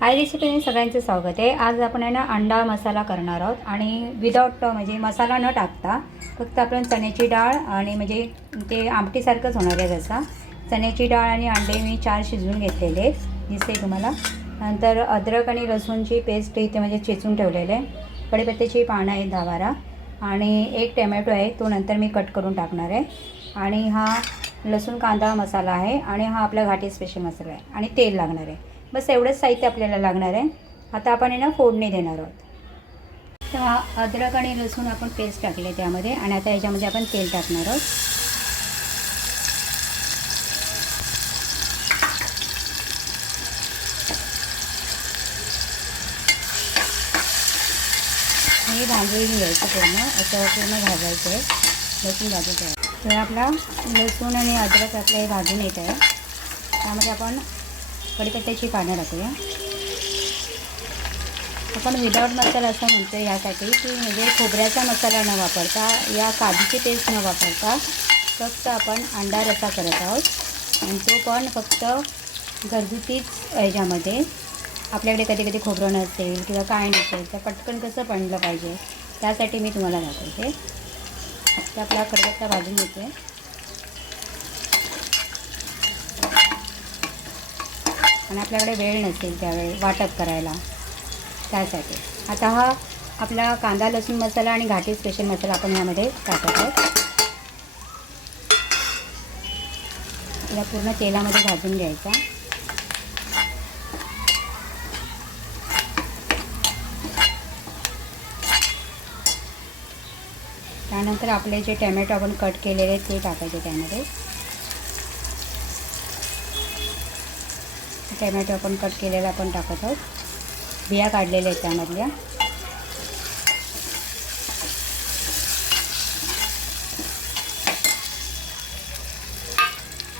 I रेसिपीने सगळ्यांचं स्वागत आहे. आज आपण आहे ना अंडा मसाला करणार आहोत आणि विदाऊट म्हणजे मसाला न टाकता फक्त आपण चण्याची डाळ आणि म्हणजे ते आमटीसारखंच होणार आहे जसा. चण्याची डाळ आणि अंडे मी चार शिजवून घेतलेले आहेत. दिसते तुम्हाला. नंतर अद्रक आणि लसूणची पेस्ट इथे म्हणजे चेचून ठेवलेले आहे. कढीपत्त्याची पानं आहेत दहा बारा. आणि एक टमॅटो आहे तो नंतर मी कट करून टाकणार आहे. आणि हा लसूण कांदा मसाला आहे आणि हा आपला घाटी स्पेशल मसाला आहे. आणि तेल लागणार आहे. बस एवढंच साहित्य आपल्याला लागणार आहे. आता आपण यांना ना फोडणी देणार आहोत. तर हा अद्रक आणि लसूण आपण पेस्ट टाकले त्यामध्ये आणि आता याच्यामध्ये आपण तेल टाकणार आहोत. हे भाजून घ्यायचं पूर्ण. असं पूर्ण भाजायचं आहे. लसूण भाजायचं आहे. तर आपला लसूण आणि अद्रक आपलं हे भाजून येत आहे. त्यामध्ये आपण कढीपत्त्याची पानं टाकूया. आपण विदाऊट मसाला असं म्हणतो ह्यासाठी की म्हणजे खोबऱ्याचा मसाला न वापरता या काजूची पेस्ट न वापरता फक्त आपण अंडा रसा करत आहोत. आणि तो पण फक्त घरगुतीच ह्याच्यामध्ये. आपल्याकडे कधी कधी खोबरं नसेल किंवा काय नसेल तर पटकन कसं बनलं पाहिजे त्यासाठी मी तुम्हाला दाखवते. आपला खरबत्ता भाजून घेते. आणि आपल्याकडे वेळ नसेल त्यावेळी वाटप करायला. त्यासाठी. आता हा आपला कांदा लसूण मसाला आणि घाटी स्पेशल मसाला आपण यामध्ये टाकत आहोत. याला पूर्ण तेलामध्ये भाजून घ्यायचा. त्यानंतर आपले जे टॅमॅटो आपण कट केलेले ते टाकायचे त्यामध्ये. टॅमॅटो आपण कट केलेला आपण टाकत आहोत. बिया काढलेल्या आहेत त्यामधल्या.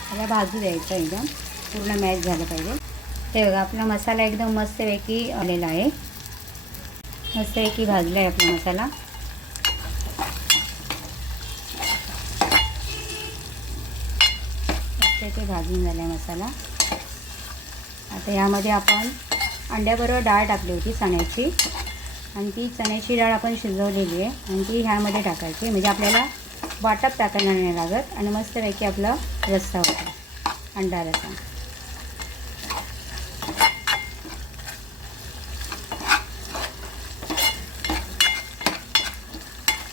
त्याला भाजू द्यायचं एकदम. पूर्ण मॅच झालं पाहिजे. ते बघा आपला मसाला एकदम मस्तपैकी आलेला आहे. मस्तपैकी भाजला आहे आपला मसाला. मस्तपैकी भाजून झाला आहे मसाला. आता यामध्ये आपण अंड्याबरोबर डाळ टाकली होती चण्याची. आणि ती चण्याची डाळ आपण शिजवलेली आहे. आणि ती ह्यामध्ये टाकायची म्हणजे आपल्याला वाटप टाकायला नाही लागत. आणि मस्तपैकी आपला रस्सा होता. अंडा रस्सा.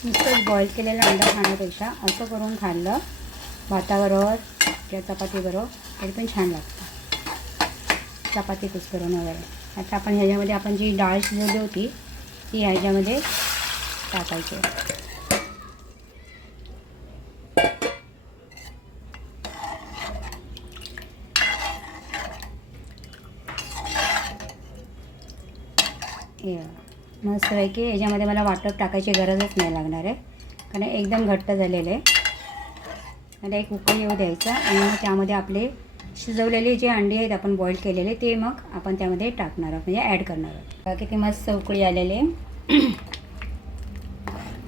नुसतंच बॉईल केलेला अंडा खाण्यापेक्षा असं करून खाल्लं भाताबरोबर किंवा चपातीबरोबर तरी पण छान लागतं. चपाती कुस्करून वगैरे. आता आपण ह्याच्यामध्ये आपण जी डाळ शिजवली होती ती ह्याच्यामध्ये टाकायची. मस्त आहे की याच्यामध्ये मला वाटप टाकायची गरजच नाही लागणार आहे. कारण एकदम घट्ट झालेलं आहे. आणि एक उकळी येऊ द्यायचा आणि त्यामध्ये आपले शिजवलेले जे अंडी आहेत आपण बॉईल केलेले ते मग आपण त्यामध्ये टाकणार आहोत म्हणजे ॲड करणार आहोत. किती मस्त उकळी आलेले आहे.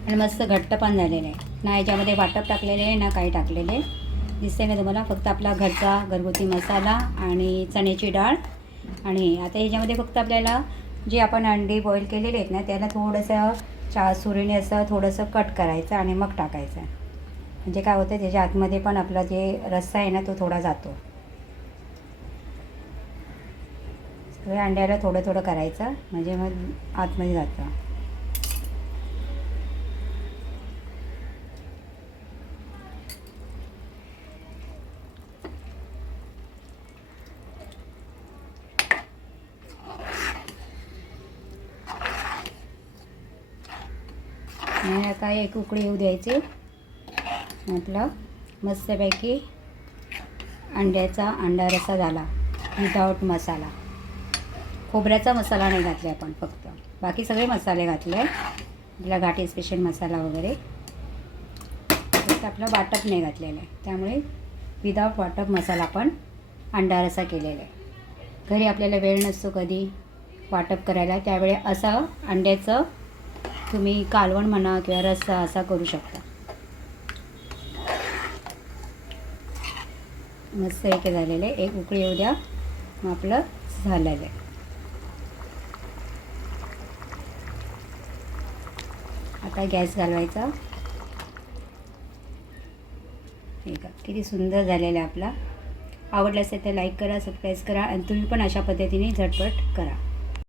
आणि मस्त घट्ट पण झालेलं आहे. ना याच्यामध्ये वाटप टाकलेले आहे ना काही टाकलेले दिसते ना तुम्हाला? फक्त आपला घरचा घरगुती मसाला आणि चण्याची डाळ. आणि आता ह्याच्यामध्ये फक्त आपल्याला जे आपण अंडी बॉईल केलेले आहेत ना त्याला थोडंसं चा सुरीने असं थोडंसं कट करायचं आणि मग टाकायचं. म्हणजे काय होतं त्याच्या आतमध्ये पण आपला जे रस्सा आहे ना तो थोडा जातो. हे अंड्याला थोडं थोडं करायचं म्हणजे मग आतमध्ये जातं. आणि आता एक उकळी येऊ द्यायची. म्हटलं मस्तपैकी अंड्याचा अंडा रसा झाला. विदाऊट मसाला. खोबऱ्याचा मसाला नाही घातला आपण फक्त. बाकी सगळे मसाले घातले आपला घाटी स्पेशल मसाला वगैरे. फक्त आपलं वाटप नाही घातलेलं आहे. त्यामुळे विदाऊट वाटप मसाला आपण अंडा रसा केलेला आहे. घरी आपल्याला वेळ नसतो कधी वाटप करायला. त्यावेळी असं अंड्याचं तुम्ही कालवण म्हणा किंवा रस्सा असा करू शकता. मस्त एक झालेलं आहे. एक उकळी येऊ द्या. मग आपलं झालेलं आहे. आता गॅस घालवायचा. हे का किती सुंदर झालेला आहे आपला. आवडला असेल तर लाईक करा सबस्क्राईब करा आणि तुम्ही पण अशा पद्धतीने झटपट करा.